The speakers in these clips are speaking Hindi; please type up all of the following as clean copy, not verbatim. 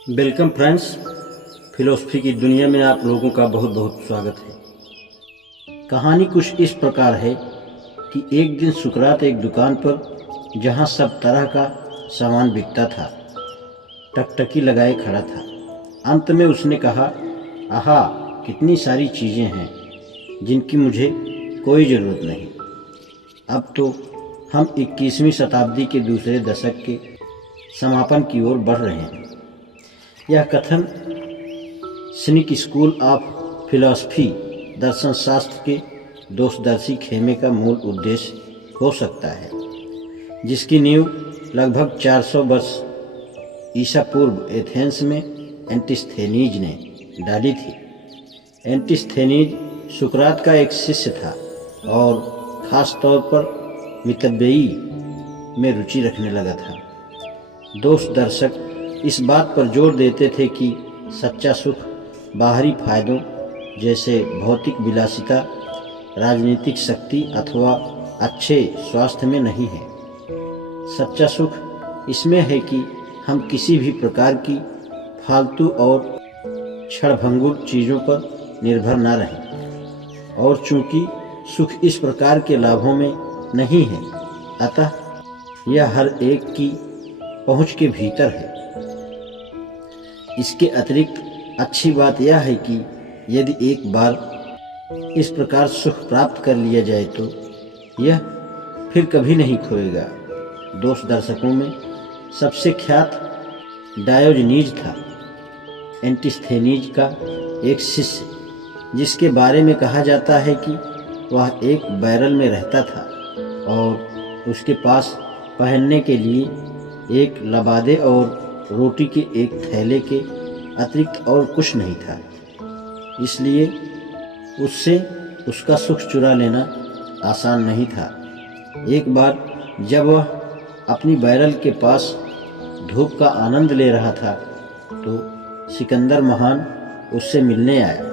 वेलकम फ्रेंड्स, फिलोसफी की दुनिया में आप लोगों का बहुत बहुत स्वागत है। कहानी कुछ इस प्रकार है कि एक दिन सुकरात एक दुकान पर, जहां सब तरह का सामान बिकता था, टकटकी लगाए खड़ा था। अंत में उसने कहा, आहा, कितनी सारी चीज़ें हैं जिनकी मुझे कोई ज़रूरत नहीं। अब तो हम 21वीं शताब्दी के दूसरे दशक के समापन की ओर बढ़ रहे हैं। यह कथन सिनिक स्कूल ऑफ फिलॉसफी दर्शन शास्त्र के दोषदर्शी खेमे का मूल उद्देश्य हो सकता है, जिसकी नींव लगभग 400 वर्ष ईसा पूर्व एथेंस में एंटिस्थेनीज ने डाली थी। एंटिस्थेनीज सुकरात का एक शिष्य था और ख़ास तौर पर मितव्ययी में रुचि रखने लगा था। दोषदर्शक इस बात पर जोर देते थे कि सच्चा सुख बाहरी फायदों जैसे भौतिक विलासिता, राजनीतिक शक्ति अथवा अच्छे स्वास्थ्य में नहीं है। सच्चा सुख इसमें है कि हम किसी भी प्रकार की फालतू और क्षणभंगुर चीज़ों पर निर्भर न रहें। और चूंकि सुख इस प्रकार के लाभों में नहीं है, अतः यह हर एक की पहुँच के भीतर है। इसके अतिरिक्त अच्छी बात यह है कि यदि एक बार इस प्रकार सुख प्राप्त कर लिया जाए तो यह फिर कभी नहीं खोएगा। दोषदर्शकों में सबसे ख्यात डायोजनीज था, एंटिस्थेनीज का एक शिष्य, जिसके बारे में कहा जाता है कि वह एक बैरल में रहता था और उसके पास पहनने के लिए एक लबादे और रोटी के एक थैले के अतिरिक्त और कुछ नहीं था। इसलिए उससे उसका सुख चुरा लेना आसान नहीं था। एक बार जब वह अपनी बैरल के पास धूप का आनंद ले रहा था तो सिकंदर महान उससे मिलने आया।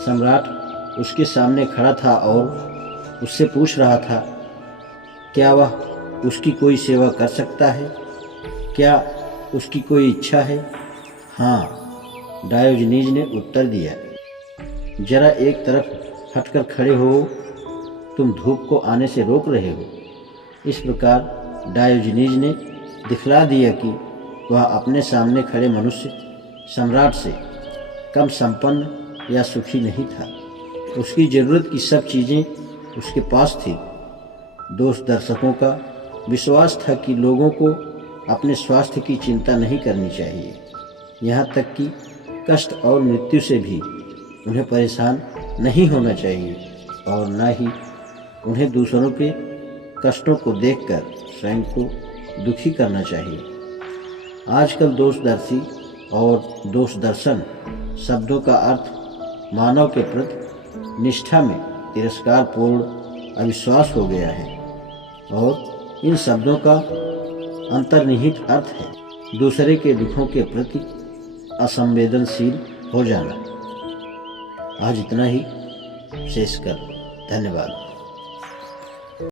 सम्राट उसके सामने खड़ा था और उससे पूछ रहा था, क्या वह उसकी कोई सेवा कर सकता है? क्या उसकी कोई इच्छा है? हाँ, डायोजनीज ने उत्तर दिया। जरा एक तरफ हटकर खड़े हो, तुम धूप को आने से रोक रहे हो। इस प्रकार डायोजनीज ने दिखला दिया कि वह अपने सामने खड़े मनुष्य सम्राट से कम संपन्न या सुखी नहीं था। उसकी ज़रूरत की सब चीज़ें उसके पास थी। दोषदर्शकों का विश्वास था कि लोगों को अपने स्वास्थ्य की चिंता नहीं करनी चाहिए, यहाँ तक कि कष्ट और मृत्यु से भी उन्हें परेशान नहीं होना चाहिए, और न ही उन्हें दूसरों के कष्टों को देखकर स्वयं को दुखी करना चाहिए। आजकल दोषदर्शी और दोषदर्शन शब्दों का अर्थ मानव के प्रति निष्ठा में तिरस्कारपूर्ण अविश्वास हो गया है, और इन शब्दों का अंतर्निहित अर्थ है दूसरे के दुखों के प्रति असंवेदनशील हो जाना। आज इतना ही शेष कर, धन्यवाद।